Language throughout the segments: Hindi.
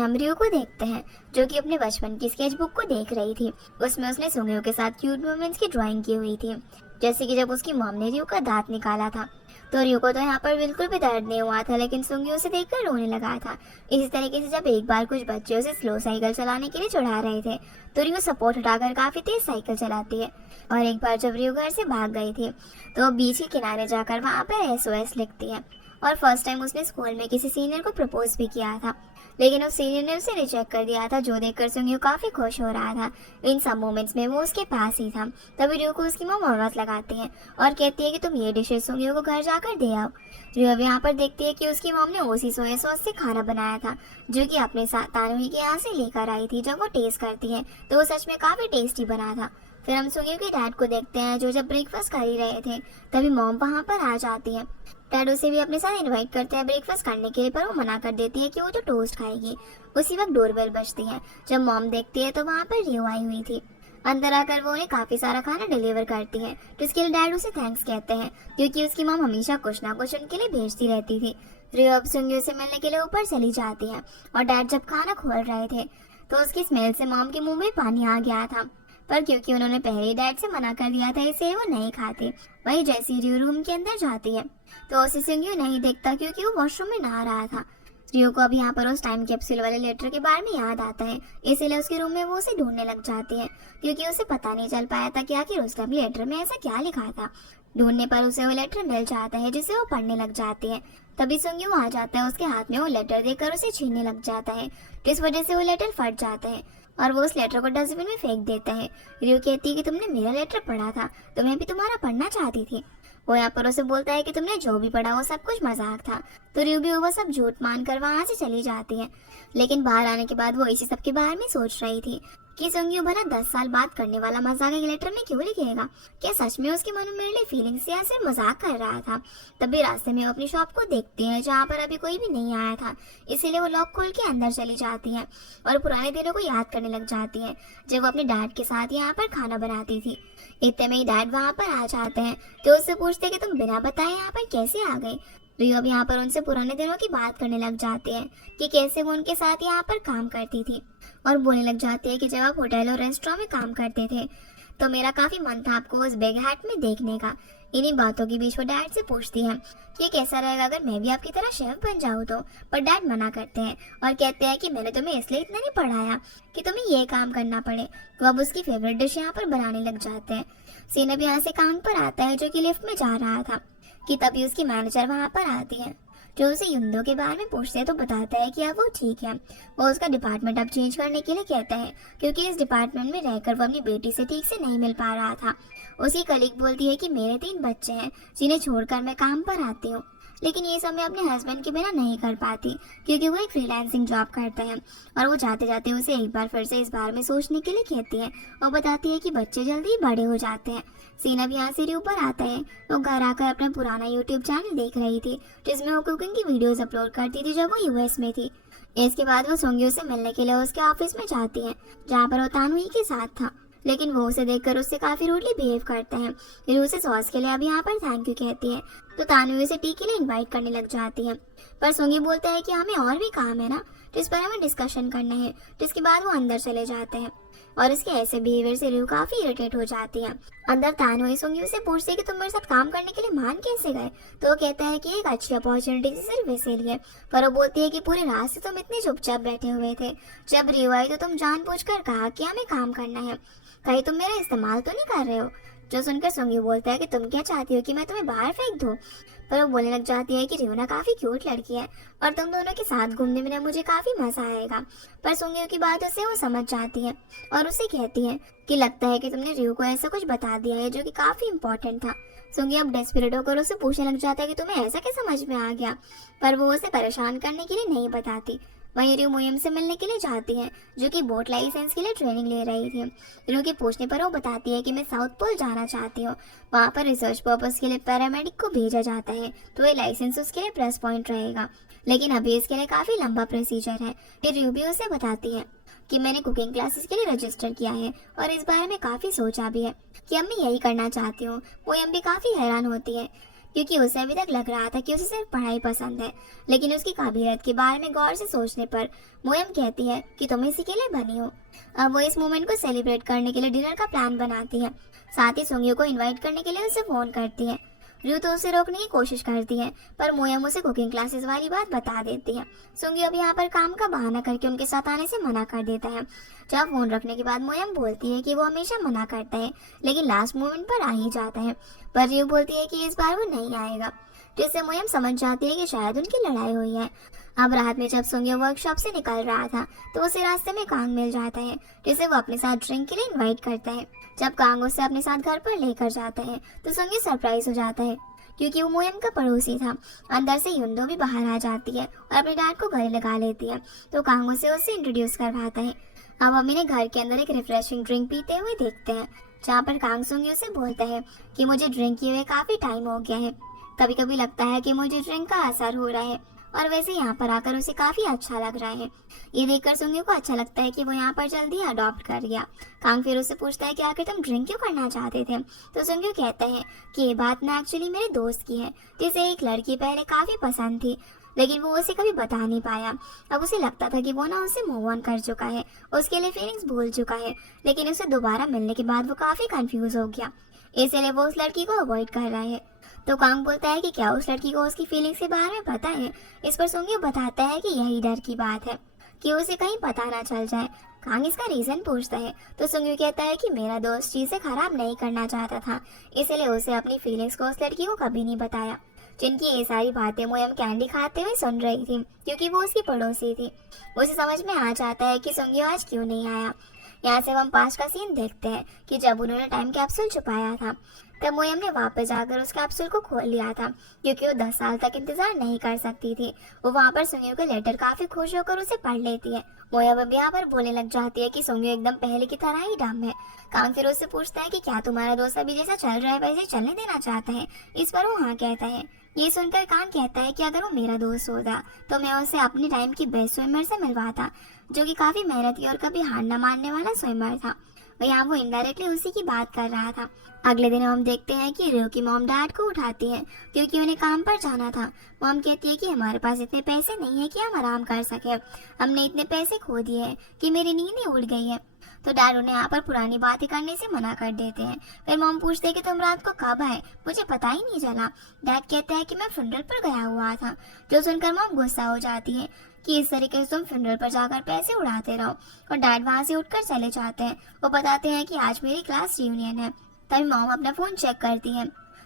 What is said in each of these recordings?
हम रियो को देखते हैं जो कि अपने बचपन की स्केच बुक को देख रही थी। उसमें उसने सुंगियों के साथ क्यूट मोमेंट्स की ड्राइंग की हुई थी, जैसे कि जब उसकी मॉम ने रियो का दांत निकाला था। तो रियो को तो यहाँ पर बिल्कुल भी दर्द नहीं हुआ था, लेकिन सुंगी उसे देखकर रोने लगा था। इसी तरीके से जब एक बार कुछ बच्चे उसे स्लो साइकिल चलाने के लिए चढ़ा रहे थे, तो रियो सपोर्ट हटाकर काफी तेज साइकिल चलाती है। और एक बार जब रियो घर से भाग गई थी, तो बीच के किनारे जाकर वहाँ पर SOS लिखती है। और फर्स्ट टाइम उसने स्कूल में किसी सीनियर को प्रपोज भी किया था, लेकिन उस सीनियर ने उसे रिजेक्ट कर दिया था, जो देखकर सुंगियो काफी खुश हो रहा था। इन सब मोमेंट्स में वो उसके पास ही था। तभी रियो को उसकी मॉम आवाज लगाती है और कहती है कि तुम ये डिशेस सुंगियो को घर जाकर दे आओ। रियो अब यहाँ पर देखती है कि उसकी मॉम ने उसी सोया सॉस से खाना बनाया था, जो कि अपने साथ तानुही के यहाँ से लेकर आई थी। जब वो टेस्ट करती है तो वो सच में काफी टेस्टी बना था। फिर हम सुंगियो के डैड को देखते हैं, जो जब ब्रेकफास्ट कर ही रहे थे, तभी मॉम वहाँ पर आ जाती है। डैड उसे भी अपने साथ इनवाइट करते हैं ब्रेकफास्ट करने के लिए, पर वो मना कर देती है कि वो तो टोस्ट खाएगी। उसी वक्त डोरबेल बजती है। जब मॉम देखती है तो वहाँ पर रियो आई हुई थी। अंदर आकर वो उन्हें काफी सारा खाना डिलीवर करती है, जिसके लिए डैड उसे थैंक्स कहते हैं, क्योंकि उसकी मॉम हमेशा कुछ ना कुछ उनके लिए भेजती रहती थी। रियो अब सुंगियो से मिलने के लिए ऊपर चली जाती है, और डैड जब खाना खोल रहे थे तो उसकी स्मेल से मॉम के मुंह में पानी आ गया था, पर क्योंकि उन्होंने पहले ही डैड से मना कर दिया था, इसलिए वो नहीं खाते। वही जैसे रियो रूम के अंदर जाती है तो उसे सुंगियो नहीं देखता, क्योंकि वो वॉशरूम में नहा रहा था। रियो को अब यहाँ पर उस टाइम कैप्सूल वाले लेटर के बारे में याद आता है, इसीलिए उसके रूम में वो उसे ढूंढने लग जाती है, क्योंकि उसे पता नहीं चल पाया था कि आखिर उस टाइम लेटर में ऐसा क्या लिखा था। ढूंढने पर उसे वो लेटर मिल जाता है, जिसे वो पढ़ने लग जाती है। तभी सुंगियो आ जाता है, उसके हाथ में वो लेटर देकर उसे छीनने लग जाता है, जिस वजह से वो लेटर फट जाता है और वो उस लेटर को डस्टबिन में फेंक देता है। रियो कहती है कि तुमने मेरा लेटर पढ़ा था, तो मैं भी तुम्हारा पढ़ना चाहती थी। वो यहाँ पर उसे बोलता है कि तुमने जो भी पढ़ा वो सब कुछ मजाक था। तो रियो भी वो सब झूठ मानकर वहां से चली जाती है। लेकिन बाहर आने के बाद वो इसी सब के बारे में सोच रही थी कि सुंगियो भला 10 साल बाद करने वाला मजाक एक लेटर में क्यों लिखेगा। क्या सच में उसके मन में मेरे लिए फीलिंग्स या सिर्फ मजाक कर रहा था। तभी रास्ते में वो अपनी शॉप को देखती है, जहाँ पर अभी कोई भी नहीं आया था, इसीलिए वो लॉक खोल के अंदर चली जाती है और पुराने दिनों को याद करने लग जाती है, जब वो अपने डैड के साथ यहाँ पर खाना बनाती थी। इतने में ही डैड वहाँ पर आ जाते हैं, तो उससे पूछते हैं कि तुम बिना बताए यहाँ पर कैसे आ गई। रियो अब यहाँ पर उनसे पुराने दिनों की बात करने लग जाते हैं कि कैसे वो उनके साथ यहाँ पर काम करती थी, और बोलने लग जाती है कि जब आप होटल और रेस्टोरेंट में काम करते थे तो मेरा काफी मन था आपको उस बिग हैट में देखने का। इन्हीं बातों के बीच वो डैड से पूछती है कि कैसा रहेगा अगर मैं भी आपकी तरह शेफ बन जाऊँ तो, पर डैड मना करते हैं और कहते हैं कि मैंने तुम्हें इसलिए इतना नहीं पढ़ाया कि तुम्हें ये काम करना पड़े। तो अब उसकी फेवरेट डिश यहाँ पर बनाने लग जाते हैं। सीन अब यहाँ से काम पर आता है, जो कि लिफ्ट में जा रहा था, कि तभी उसकी मैनेजर वहाँ पर आती है, जो उसे युंदो के बारे में पूछते हैं तो बताता है कि अब वो ठीक है। वो उसका डिपार्टमेंट अब चेंज करने के लिए कहता है, क्योंकि इस डिपार्टमेंट में रहकर वो अपनी बेटी से ठीक से नहीं मिल पा रहा था। उसी कलीग बोलती है कि मेरे 3 बच्चे हैं जिन्हें छोड़कर मैं काम पर आती हूँ, लेकिन ये सब मैं अपने हस्बैंड के बिना नहीं कर पाती, क्योंकि वो एक फ्रीलांसिंग जॉब करते हैं। और वो जाते जाते उसे एक बार फिर से इस बारे में सोचने के लिए कहती है और बताती है कि बच्चे जल्दी बड़े हो जाते हैं। सीन अब यहाँ से ऊपर आता है। वो घर आकर अपना पुराना यूट्यूब चैनल देख रही थी, जिसमें वो कुकिंग की वीडियोस अपलोड करती थी जब वो US में थी। इसके बाद वो सुंगियो से मिलने के लिए उसके ऑफिस में जाती है, जहाँ पर वो तानुही के साथ था, लेकिन वो उसे देखकर उससे काफी रूडली बिहेव करता है। फिर उसे सॉस के लिए अब यहाँ पर थैंक यू कहती है, तो तानुही उसे टी के लिए इनवाइट करने लग जाती है, पर सुंगी बोलता है कि हमें और भी काम है ना, जिस पर हमें डिस्कशन करना है। जिसके बाद वो अंदर चले जाते हैं और इसके ऐसे बिहेवियर से रियो काफी इरिटेट हो जाती है। अंदर तानुही सुंगी से पूछती है कि तुम मेरे साथ काम करने के लिए मान कैसे गए, तो वो कहता है कि एक अच्छी अपॉर्चुनिटी थी सिर्फ इसीलिए। पर वो बोलती है कि पूरे रास्ते तुम इतने चुपचाप बैठे हुए थे, जब रियो आई तो तुम जानबूझकर कहा कि हमें काम करना है, कहीं तुम मेरा इस्तेमाल तो नहीं कर रहे हो। जो सुनकर सुंगी बोलता है कि तुम क्या चाहती हो कि मैं तुम्हें बाहर फेंक दूं। पर वो बोलने लग जाती है कि रियोना काफी क्यूट लड़की है और तुम दोनों के साथ घूमने में मुझे काफी मजा आएगा। पर सुंगी की बातों से वो समझ जाती है और उसे कहती है कि लगता है कि तुमने रियो को ऐसा कुछ बता दिया है जो कि काफी इम्पोर्टेंट था। सुंगी अब डेस्परेट होकर उसे पूछने लग जाता है कि तुम्हें ऐसा क्या समझ में आ गया, पर वो उसे परेशान करने के लिए नहीं बताती। वहीं रियो मोयम से मिलने के लिए जाती है, जो कि बोट लाइसेंस के लिए ट्रेनिंग ले रही थी। रियो के पूछने पर वो बताती है कि मैं साउथ पोल जाना चाहती हूँ, वहाँ पर रिसर्च पर्पस के लिए पैरामेडिक को भेजा जाता है, तो ये लाइसेंस उसके लिए प्लस पॉइंट रहेगा, लेकिन अभी इसके लिए काफी लंबा प्रोसीजर है। फिर रियो भी उसे बताती है कि मैंने कुकिंग क्लासेस के लिए रजिस्टर किया है और इस बारे में काफी सोचा भी है कि अब मैं यही करना चाहती हूँ। मोयम भी काफी हैरान होती है क्योंकि उसे अभी तक लग रहा था कि उसे सिर्फ पढ़ाई पसंद है। लेकिन उसकी काबिलियत के बारे में गौर से सोचने पर मोयम कहती है कि तुम इसी के लिए बनी हो। अब वो इस मोमेंट को सेलिब्रेट करने के लिए डिनर का प्लान बनाती है। साथ ही सुंग्यो को इनवाइट करने के लिए उसे फोन करती है। रु तो उसे रोकने की कोशिश करती है, पर मोयम उसे कुकिंग क्लासेस वाली बात बता देती है। सुंग्यो अब यहाँ पर काम का बहाना करके उनके साथ आने से मना कर देता है। जब फोन रखने के बाद मोयम बोलती है कि वो हमेशा मना करता है, लेकिन लास्ट मोमेंट पर आ ही जाता है। पर रु बोलती है कि इस बार वो नहीं आएगा, जिससे मोयम समझ जाती है कि शायद उनकी लड़ाई हुई है। अब रात में जब सुंग्यो वर्कशॉप से निकल रहा था तो उसे रास्ते में कांग मिल जाता है, जिसे वो अपने साथ ड्रिंक के लिए इनवाइट करता है। जब कांग उसे अपने साथ घर पर लेकर जाता है तो सुंग्यो सरप्राइज हो जाता है, क्योंकि वो मोयम का पड़ोसी था। अंदर से युंदो भी बाहर आ जाती है और अपने डैड को गले लगा लेती है, तो कांग उसे इंट्रोड्यूस करवाता है। अब हम इन्हें घर के अंदर एक रिफ्रेशिंग ड्रिंक पीते हुए देखते हैं, जहाँ पर कांग सुंग्यो से बोलता है कि मुझे ड्रिंक किए हुए काफी टाइम हो गया है। कभी कभी लगता है कि मुझे ड्रिंक का असर हो रहा है, और वैसे यहाँ पर आकर उसे काफी अच्छा लग रहा है। ये देखकर सुंग्यो को अच्छा लगता है कि वो यहाँ पर जल्दी अडॉप्ट कर गया। कांग फिर उससे पूछता है कि आखिर तुम ड्रिंक क्यों करना चाहते थे, तो सुंग्यो कहता है कि ये बात ना एक्चुअली मेरे दोस्त की है, जिसे एक लड़की पहले काफी पसंद थी, लेकिन वो उसे कभी बता नहीं पाया। अब उसे लगता था कि वो ना उससे मूव ऑन कर चुका है, उसके लिए फीलिंग्स भूल चुका है, लेकिन उसे दोबारा मिलने के बाद वो काफी कंफ्यूज हो गया, इसलिए वो उस लड़की को अवॉइड कर रहा है। तो कांग बोलता है कि क्या उस लड़की को उसकी फीलिंग्स के बारे में पता है। इस पर सुंग्यो बताता है कि यही डर की बात है कि उसे कहीं पता ना चल जाए। कांग इसका रीजन पूछता है तो सुंग्यो कहता है कि मेरा दोस्त चीजें खराब नहीं करना चाहता था, इसलिए उसे अपनी फीलिंग्स को उस लड़की को कभी नहीं बताया। जिनकी ये सारी बातें मोयम कैंडी खाते हुए सुन रही थी, क्योंकि वो उसकी पड़ोसी थी। उसे समझ में आ जाता है कि सुंग्यो आज क्यों नहीं आया। यहाँ से हम पास्ट का सीन देखते हैं कि जब उन्होंने टाइम कैप्सूल छुपाया था, तब मोयम ने वापस जाकर उस कैप्सूल को खोल लिया था, क्योंकि वो 10 साल तक इंतजार नहीं कर सकती थी। वो वहाँ पर सुंग्यो के लेटर काफी खुश होकर उसे पढ़ लेती है। मोयम अब यहाँ पर बोलने लग जाती है कि सुंग्यो एकदम पहले की तरह ही डम है। कांग फिर उससे पूछता है कि क्या तुम्हारा दोस्त अभी जैसा चल रहा है वैसे चलने देना चाहता है। इस पर वो हाँ कहता है। ये सुनकर कांग कहता है कि अगर वो मेरा दोस्त होता तो मैं उसे अपने टाइम की बेस्ट स्विमर से मिलवाता, जो कि काफी मेहनती और कभी हार न मानने वाला स्विमर था। यहाँ वो इनडायरेक्टली उसी की बात कर रहा था। अगले दिन हम देखते हैं कि रियो की मॉम डैड को उठाती है, क्योंकि उन्हें काम पर जाना था। मॉम कहती है कि हमारे पास इतने पैसे नहीं है कि हम आराम कर सके, हमने इतने पैसे खो दिए हैं कि मेरी नींद ही उड़ गई है। तो डैड उन्हें यहाँ पर पुरानी बातें करने से मना कर देते हैं। फिर मॉम पूछते हैं कि तुम रात को कब आए, मुझे पता ही नहीं चला। डैड कहता है कि मैं फ्यूनरल पर गया हुआ था, जो सुनकर मॉम गुस्सा हो जाती है कि इस तरीके से तुम फ्यूनरल पर जाकर पैसे उड़ाते रहो। और डैड वहाँ से उठकर चले जाते हैं। वो बताते हैं कि आज मेरी क्लास रियूनियन है। तभी मॉम अपना फोन चेक करती है,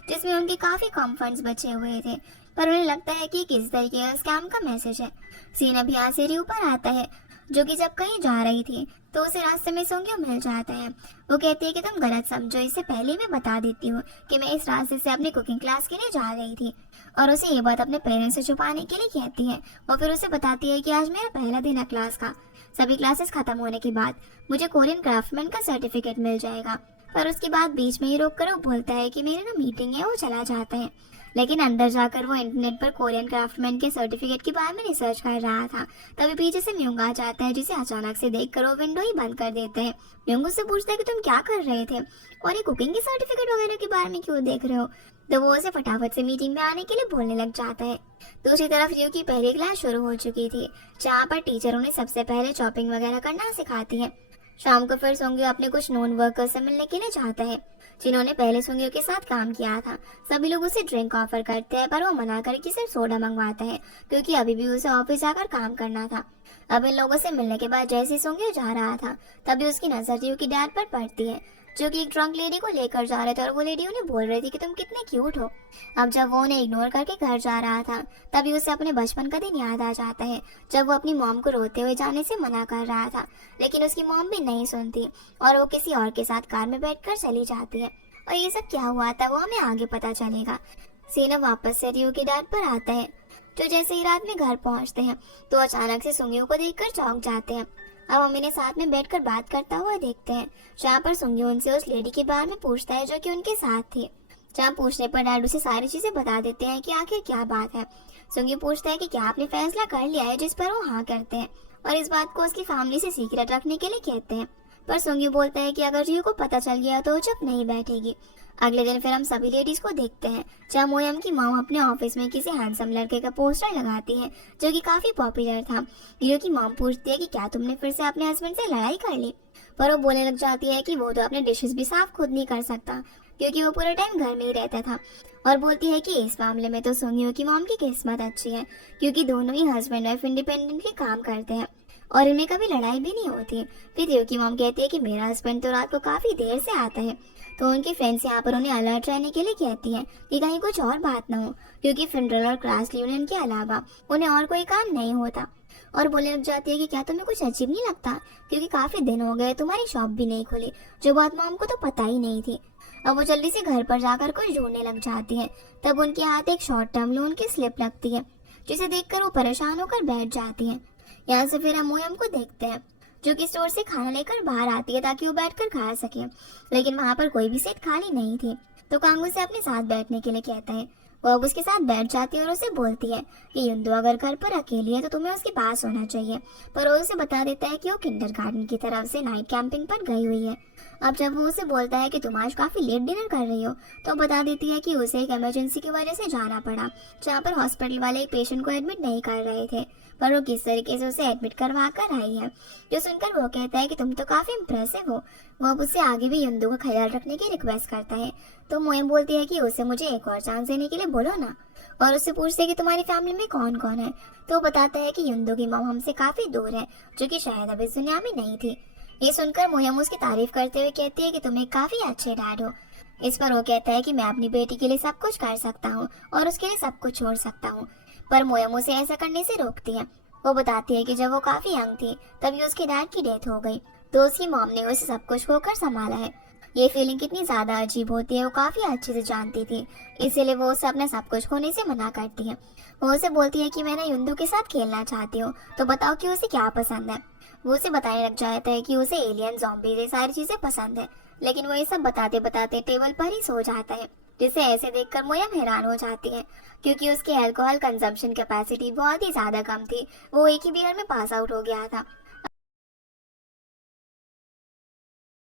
जिसमें उनके काफी कम फंड्स बचे हुए थे, पर उन्हें लगता है कि किस तरीके का स्कैम का मैसेज है। सीन अब यहाँ से रियो पर आता है, जो कि जब कहीं जा रही थी तो उसे रास्ते में सुंग्यो मिल जाता है। वो कहती है कि तुम गलत समझो, इससे पहले मैं बता देती हूँ कि मैं इस रास्ते से अपनी कुकिंग क्लास के लिए जा रही थी, और उसे ये बात अपने पेरेंट्स से छुपाने के लिए कहती है। वो फिर उसे बताती है कि आज मेरा पहला दिन है क्लास का, सभी क्लासेस खत्म होने के बाद मुझे कोरियन क्राफ्टमैन का सर्टिफिकेट मिल जाएगा। पर उसके बाद बीच में ही रोक कर वो बोलता है कि मेरी ना मीटिंग है, वो चला जाता है। लेकिन अंदर जाकर वो इंटरनेट पर कोरियन क्राफ्टमैन के सर्टिफिकेट के बारे में रिसर्च कर रहा था। तभी पीछे से म्योंग आ जाता है, जिसे अचानक से देखकर वो विंडो ही बंद कर देते हैं। म्योंग उससे पूछता है कि तुम क्या कर रहे थे और ये कुकिंग के सर्टिफिकेट वगैरह के बारे में क्यों देख रहे हो। तो वो उसे फटाफट से मीटिंग में आने के लिए बोलने लग जाता है। दूसरी तरफ रियो की पहली क्लास शुरू हो चुकी थी, जहाँ पर टीचर उन्हें सबसे पहले चॉपिंग वगैरह करना सिखाती है। शाम को फिर सुंग्यो अपने कुछ नोन वर्कर्स से मिलने के लिए जाता है, जिन्होंने पहले सुंग्यो के साथ काम किया था। सभी लोग उसे ड्रिंक ऑफर करते हैं, पर वो मना करके सिर्फ सोडा मंगवाता है, क्योंकि अभी भी उसे ऑफिस जाकर काम करना था। अब इन लोगों से मिलने के बाद जैसे सुंग्यो जा रहा था, तभी उसकी नजर रियो की डैड पर पड़ती है, जो कि एक ड्रंक लेडी को लेकर जा रहे थे, और वो लेडी उन्हें बोल रही थी कि तुम कितने क्यूट हो। अब जब वो उन्हें इग्नोर करके घर जा रहा था, तभी उसे अपने बचपन का दिन याद आ जाता है, जब वो अपनी मॉम को रोते हुए जाने से मना कर रहा था, लेकिन उसकी मॉम भी नहीं सुनती और वो किसी और के साथ कार में बैठकर चली जाती है। और ये सब क्या हुआ था वो हमें आगे पता चलेगा। सीना वापस से रियो की डैड पर आता है, जो जैसे ही रात में घर पहुंचते हैं तो अचानक से सुंग्यो को देखकर चौंक जाते हैं। अब हम इन्हें साथ में बैठकर बात करता हुआ देखते हैं, जहाँ पर सुंग्यो उनसे उस लेडी के बारे में पूछता है जो कि उनके साथ थी। जहाँ पूछने पर डैड उसे सारी चीजें बता देते हैं कि आखिर क्या बात है। सुंग्यो पूछता है कि क्या आपने फैसला कर लिया है, जिस पर वो हाँ करते हैं और इस बात को उसकी फैमिली से सीक्रेट रखने के लिए कहते हैं। पर सोंग्यू बोलता है कि अगर रियो को पता चल गया तो वो चुप नहीं बैठेगी। अगले दिन फिर हम सभी लेडीज को देखते हैं जहाँ मोयम की मॉम अपने ऑफिस में किसी हैंडसम लड़के का पोस्टर लगाती है जो कि काफी पॉपुलर था। रियो की मॉम पूछती है कि क्या तुमने फिर से अपने हस्बैंड से लड़ाई कर ली, पर वो बोलने लग जाती है कि वो तो अपने डिशेस भी साफ खुद नहीं कर सकता क्योंकि वो पूरा टाइम घर में ही रहता था, और बोलती है कि इस मामले में तो सोंग्यू की मॉम की किस्मत अच्छी है क्योंकि दोनों ही हस्बैंड वाइफ इंडिपेंडेंटली काम करते हैं और इनमें कभी लड़ाई भी नहीं होती। फिर रियो की मॉम कहती है कि मेरा हस्बैंड तो रात को काफी देर से आता है, तो उनकी फ्रेंड्स यहाँ पर उन्हें अलर्ट रहने के लिए कहती हैं कि कहीं कुछ और बात ना हो क्योंकि फ्यूनरल और क्लास यूनियन के अलावा उन्हें और कोई काम नहीं होता। और बोलने लग जाती है कि क्या तुम्हें कुछ अजीब नहीं लगता क्योंकि काफी दिन हो गए तुम्हारी शॉप भी नहीं खुली, जो बात मॉम को तो पता ही नहीं थी। अब वो जल्दी से घर पर जाकर कुछ ढूंढने लग जाती है, तब उनके हाथ एक शॉर्ट टर्म लोन की स्लिप लगती है जिसे देखकर वो परेशान होकर बैठ जाती है। यहाँ से फिर हम मोयम को देखते हैं जो कि स्टोर से खाना लेकर बाहर आती है ताकि वो बैठकर खा सके, लेकिन वहाँ पर कोई भी सीट खाली नहीं थी, तो कांगू से अपने साथ बैठने के लिए कहता है। वो अब उसके साथ बैठ जाती है और उसे बोलती है कि युंदो अगर घर पर अकेली है तो तुम्हें उसके पास होना चाहिए, पर वो उसे बता देता है कि वो किंडरगार्टन की तरफ से नाइट कैंपिंग पर गई हुई है। अब जब वो उसे बोलता है कि तुम आज काफी लेट डिनर कर रही हो, तो बता देती है कि उसे एक इमरजेंसी की वजह से जाना पड़ा जहाँ पर हॉस्पिटल वाले एक पेशेंट को एडमिट नहीं कर रहे थे, पर वो किस तरीके से उसे एडमिट करवा कर आई है। जो सुनकर वो कहता है कि तुम तो काफी इम्प्रेसिव हो। वो अब उससे आगे भी युंदो का ख्याल रखने की रिक्वेस्ट करता है, तो मोयम बोलती है कि उसे मुझे एक और चांस देने के लिए बोलो ना, और उससे पूछते है कि तुम्हारी फैमिली में कौन कौन है। तो वो बताता है कि युंदो की मॉम हमसे काफी दूर है, जो कि शायद अब इस दुनिया में नहीं थी। ये सुनकर मोयम उसकी तारीफ करते हुए कहती है कि तुम एक काफी अच्छे डैड हो। इस पर वो कहता है कि मैं अपनी बेटी के लिए सब कुछ कर सकता हूँ और उसके लिए सब कुछ छोड़ सकता हूँ, पर मोयम उसे ऐसा करने से रोकती है। वो बताती है कि जब वो काफी यंग थी तभी उसके डैड की डेथ हो गई, तो उसकी मॉम ने उसे सब कुछ खोकर संभाला है। ये फीलिंग कितनी ज्यादा अजीब होती है वो काफी अच्छे से जानती थी, इसीलिए वो उसे अपना सब कुछ खोने से मना करती है। वो उसे बोलती है कि मैं ना युंदो के साथ खेलना चाहती हूँ, तो बताओ कि उसे क्या पसंद है। वो उसे बताने लग जाता है कि उसे एलियन, ज़ॉम्बी ये सारी चीजें पसंद है, लेकिन वो ये सब बताते बताते टेबल पर ही सो जाता है, जिसे ऐसे देखकर मोयम हैरान हो जाती है क्योंकि उसकी अल्कोहल कंजम्पशन कैपेसिटी बहुत ही ज्यादा कम थी। वो एक ही बियर में पास आउट हो गया था।